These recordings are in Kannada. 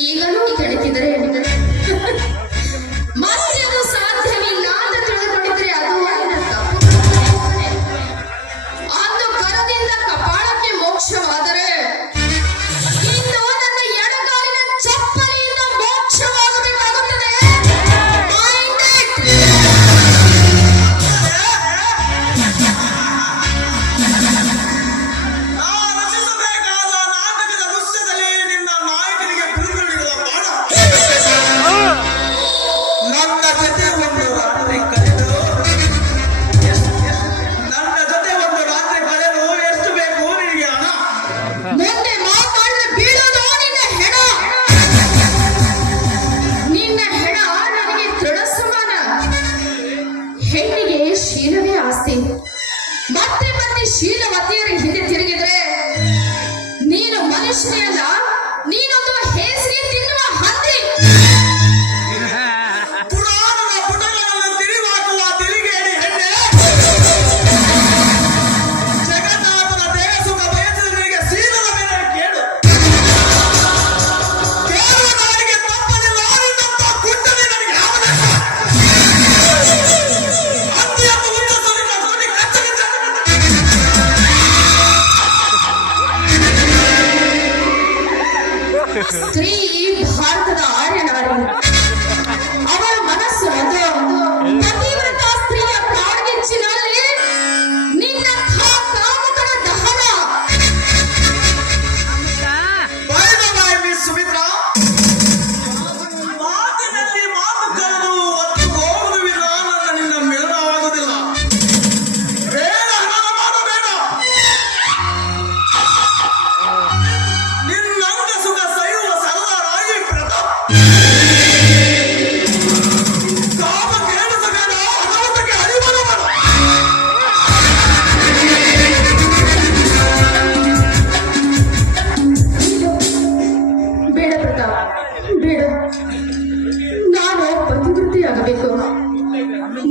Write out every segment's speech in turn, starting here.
ಈಗಲೂ ತಿಳಿತಿದರೆ ಮತ್ತೆ ಅದು ಸಾಧ್ಯವಿಲ್ಲ ಅಂತ ತಿಳಿದುಕೊಂಡಿದ್ರೆ ಅದು ನಿನ್ನ ತಪ್ಪು. ಅಂದು ಕರದಿಂದ ಕಪಾಳಕ್ಕೆ ಮೋಕ್ಷವಾದರೆ ಇನ್ನು ನನ್ನ ಎಡಗಾಲಿನ ಚಪ್ಪಲಿಯಿಂದ ಮೋಕ್ಷವಾಗಬೇಕಾಗುತ್ತದೆ. ಶೀಲವೇ ಆಸ್ತಿ. ಮತ್ತೆ ಮತ್ತೆ ಶೀಲವತಿಯರ ಹಿಂದೆ ತಿರುಗಿದ್ರೆ ನೀನು ಮನುಷ್ಯನೇ ಅಲ್ಲ, ನೀನೊಂದು ಹೇಸಿಗೆ ತಿನ್ನುವ ಹಂದಿ. ಪುರಾಣದ ಪುಟಗಳನ್ನು ತಿರುವಾಕುವ ತಿರುಗೇಡಿ ಹೆಣ್ಣೆ, ಜಗನ್ನಾಥನ ದೇಹ ಸುಖ ಬಯಸಿದ ನಿನಗೆ ಶೀಲದ ಮೇಲೆ ಕೇಳು. ಕೇಳುವ ನನಗೆ ತಪ್ಪಲಿಲ್ಲ, ನಿನ್ನಂತ ಕುಂಡಲಿ ನನಗೆ ಯಾವನೇ ಸ್ತ್ರೀ ಭಾರತದ ಆರ್ಯನಾರಿ. ಅವಳ ಮನಸ್ಸು ಪತಿವ್ರತ ಸ್ತ್ರೀಯ ಕಾಡ್ಗಿಚ್ಚಿನಲ್ಲಿ ನಿನ್ನ ಕಾಮುಕನ ದಹನ. ಸುಮಿತ್ರಾ, ಮಾತಿನಲ್ಲಿ ಮಾತು ಕಳೆದು ಒತ್ತು ಹೋಗುವ ವಿಧಾನ ನಿನ್ನ ಮಿಲನವಾಗುವುದಿಲ್ಲ. ಬೇಡ, ಹಣ ಮಾಡಬೇಡ. ನಿನ್ನಂಗ ಸುಖ ಸೈಯುವ ಸರದಾರಾಗಿ ಪ್ರತಾಪ್. ಕಾಮ ಕೇಳಿಸಬೇಡ, ಅನಾಹುತಕ್ಕೆ ಅರಿಬರಬೇಡ. ಬೇಡ ಪ್ರತಾಪ್, ಬೇಡ. ನಾನು ಪತಿವೃತ್ತಿಯಾಗಬೇಕು.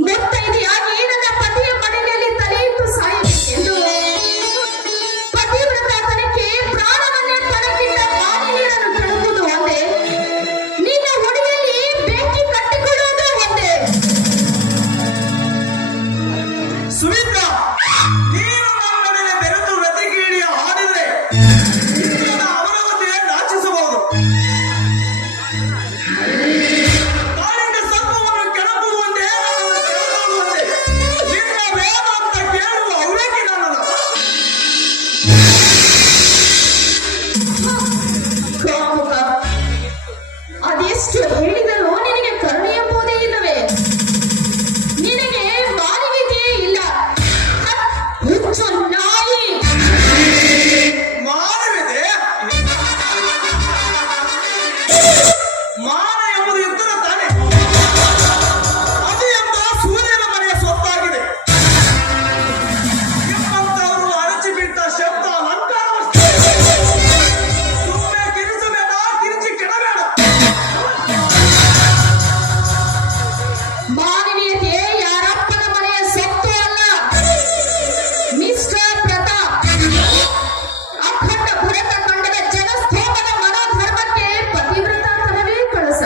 ಮುತ್ತೈದೆಯಾಗಿ ನನ್ನ ಪತಿಯ ಮನೆಯಲ್ಲಿ ತಲೆಯಿಟ್ಟು ಸಾಯಬೇಕೆಂದು ಪತಿವ್ರತ ತನಕ್ಕೆ ಪ್ರಾಣವನ್ನೇ ಪಣಕ್ಕಿಟ್ಟ ಮಾನಿನಿಯರನ್ನು ಕೆಡುವುದು ಒಂದೇ, ನಿನ್ನ ಒಡೆಯಲ್ಲಿ ಬೆಂಕಿ ಕಟ್ಟಿಕೊಳ್ಳುವುದು ಒಂದೇ. ಸುಮಿತ್ರಾ, ನೀನು ನನ್ನ ಮೇಲೆ ಬೆರೆತು ವ್ರತಿಗೀಡಿಯ ಹಾಡಿದ್ರೆ ನಿನ್ನ ಅವರವನ್ನೇ ನಾಚಿಸಬಹುದು. ಕಾಳಿಂಗ ಸರ್ಪವನ್ನು ಕೆಣಕುವಂತೆ ನನ್ನನ್ನು ಕೆಣಕುವಂತೆ ನಿನ್ನ ವೇದ ಅಂತ ಕೇಳುವ ಅವ್ರೇಕೆ ನನ್ನದು. ಕಾಮುಕ, ಅದೆಷ್ಟು ಹೇಳಿದರೂ ನಿನಗೆ ಕರುಣೆ ಎಂಬುದೇ ಇಲ್ಲವೇ? ನಿನಗೆ ಮಾನವೀಯತೆಯೇ ಇಲ್ಲ. ಹುಚ್ಚು ನಾಯಿ. ಮಾನವಿದೆ. ಮಾನ ಎಂಬುದು ಯುದ್ಧದ ತಾನೆ. ಅದು ಎಂಬ ಸೂರ್ಯನ ಮನೆಯ ಸೊತ್ತಾಗಿದೆ. ನಿಮ್ಮಂತವರು ಅರಚಿ ಬಿಟ್ಟ ಶಬ್ದ ಅಲಂಕಾರವಷ್ಟೇ. ಸುಮ್ಮನೆ ಕಿರಿಸಬೇಡ, ಕಿರಿಚಿ ಕೆಡಬೇಡ. ಮಾನವೀಯತೆ ಯಾರಪ್ಪನ ಮನೆಯ ಸೊತ್ತು ಅಲ್ಲ ಮಿಸ್ಟರ್ ಪ್ರತಾಪ್. ಅಖಂಡ ಭರತ ಖಂಡದ ಜನಸ್ತೋಮದ ಮನೋಧರ್ಮಕ್ಕೆ ಪತಿವ್ರತ ತನವೇ ಕಳಸ.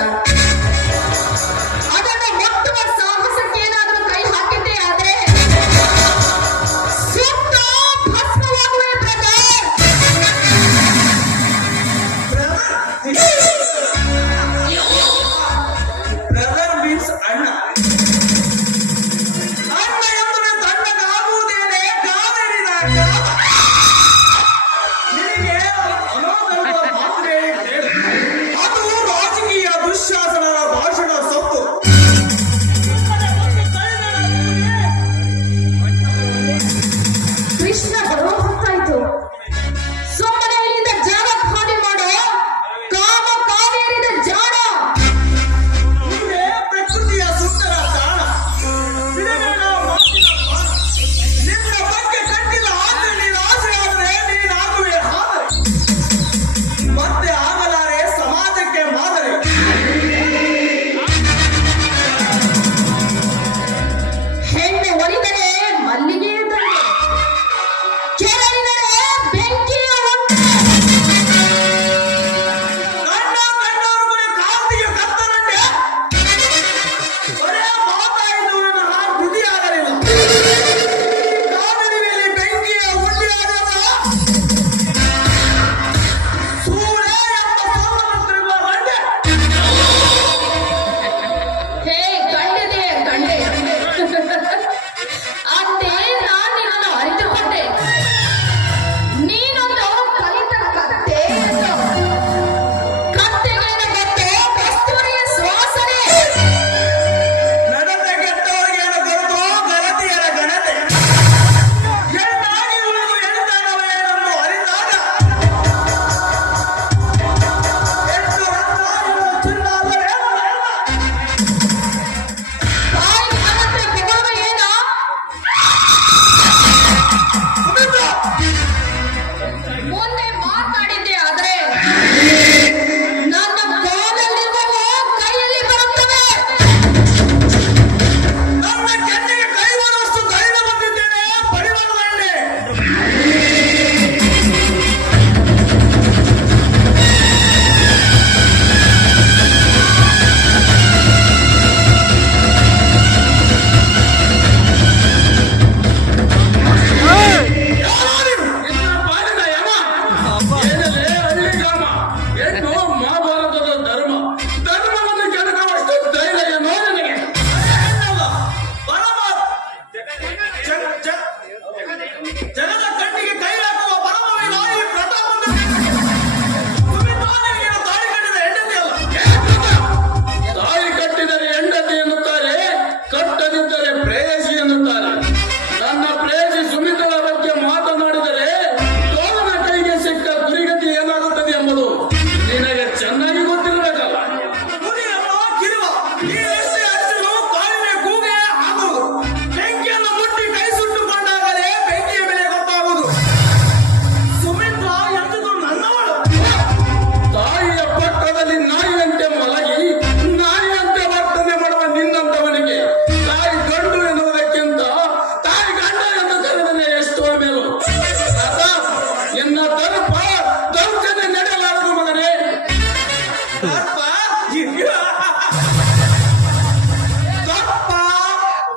ದರ್ಪ,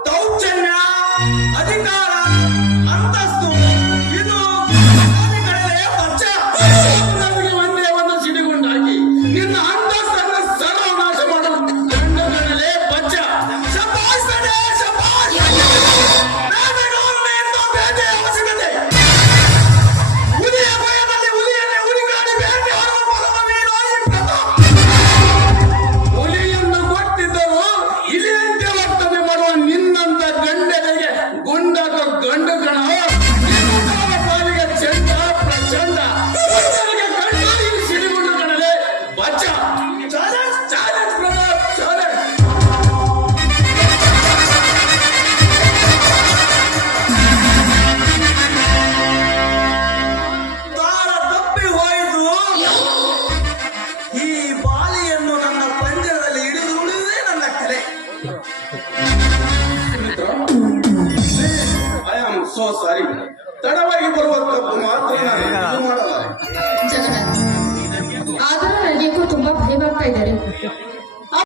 ದೌರ್ಜನ್ಯ, ಅಧಿಕಾರ, ಅಂತಸ್ತು ಇದು ಕಡೆಯ ಪಚ್ಚ. ನಮಗೆ ಒಂದೇ ಒಂದು ಸಿಡಿಗುಂಡಾಗಿ ನಿನ್ನ ಅಂತಸ್ತನ್ನು ಸರ್ವನಾಶ ಮಾಡಲು ಗಂಡಗಳೇ ಬಚ್ಚ. ಶಬಾಷ್ ನಡೆ, ಶಬಾಷ್. ನಾವೇನೋ ಒಮ್ಮೆಯಿಂದ ಬೇಟೆ ಅವಶ್ಯಕತೆ. ಹುಲಿಯ ಭಯದಲ್ಲಿ ಹುಲಿಯನ್ನೇ ಹುಲಿಗಾಡಿ ಬೇಟೆ ಹೊರವ ಪರಮ ವೀರ ಈ ಪ್ರತಾಪ್. ಹುಲಿಯನ್ನು ಕೊಟ್ಟಿದ್ದರು ಇಲಿಯಂತೆ ವರ್ತನೆ ಮಾಡುವ ನಿನ್ನಂತ ಗಂಡನಿಗೆ ಗುಂಡಾಕ ಗಂಡು ಗಣ ನಿನ್ನ ಪಾಲಿಗೆ ಚಂಡ ಪ್ರಚಂಡ ಹುಡುಗರಿಗೆ ಗಂಡನಿಗೆ ಸಿಡಿಗುಂಡು ಗಣಲೆ ಬಚ್ಚ. Challenge challenge Pratap challenge. ದಾರ ತಪ್ಪಿ ಹೋಯಿತು. ಈ ಬಾಲಿಯನ್ನು ನನ್ನ ಪಂಜರದಲ್ಲಿ ಹಿಡಿದುಕೊಳ್ಳುವುದೇ ನನ್ನ ಕಲೆ. I am so sorry. ತಡವಾಗಿ ಬರುವ ತಪ್ಪು ಮಾತ್ರ ನಾನು ಇದು ಮಾಡಲಾರೆ. ಜಗನ್ನಾಥ್ ಆದರೂ ನನಗೆ ತುಂಬಾ ಭಯವಾಗ್ತಾ ಇದ್ದಾರೆ.